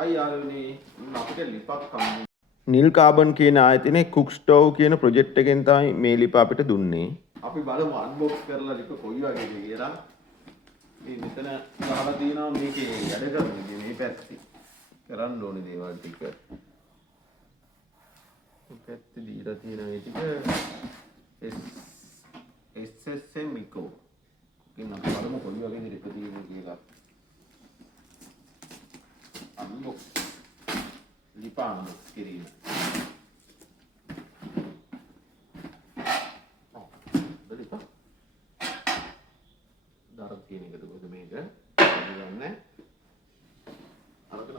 ආයි යාළුවනේ අපිට ලිපක් කමු. නිල් කාබන් කියන ආයතනයේ කුක් ස්ටෝව් කියන ප්‍රොජෙක්ට් එකෙන් තමයි මේ ලිප අපිට දුන්නේ. අපි බලමු අන්බොක්ස් කරලා ලිප කොයි වගේද කියලා. මේ මෙතන ගහලා තියෙනවා මේකේ වැඩ කරන්නේ මේ පැත්තේ. කරන්න ඕනේ දේවල් ටික. මේ පැත්තේ දීලා තියෙන මේ ටික SSM Eco. කියන අපි බලමු කොයි වගේද ලිප තියෙන්නේ කියලා. අන්බොක්ස් ලිප අන්බොක්ස් කිරීම. දරක් තියෙන එකද කොහොමද මේක? ගන්න. අරගෙන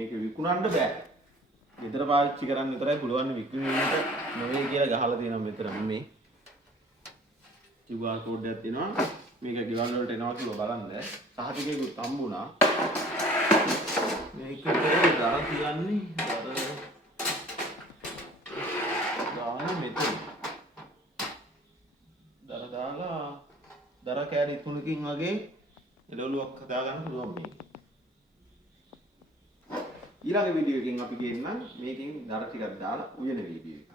මේක විකුණන්න බෑ. ගෙදර පාවිච්චි කරන්න විතරයි පුළුවන් විකුණන්නට නෙවෙයි කියලා ගහලා තියෙනවා මෙතන මේ. QR කෝඩ් එකක් තියෙනවා. මේක ගෙවල් වලට එනවා කියලා බලන්න. සහතිකයකුත් හම්බුණා. මේක දර කියන්නේ දාන මෙතන. දර දාලා දර කෑලි 3කින් වගේ එළවලුවක් හදා ගන්න පුළුවන් මේක. ඊළඟ වීඩියෝ එකකින් අපි ගේන්නම් මේකෙන් දර ටිකක් දාලා උයන වීඩියෝ එක.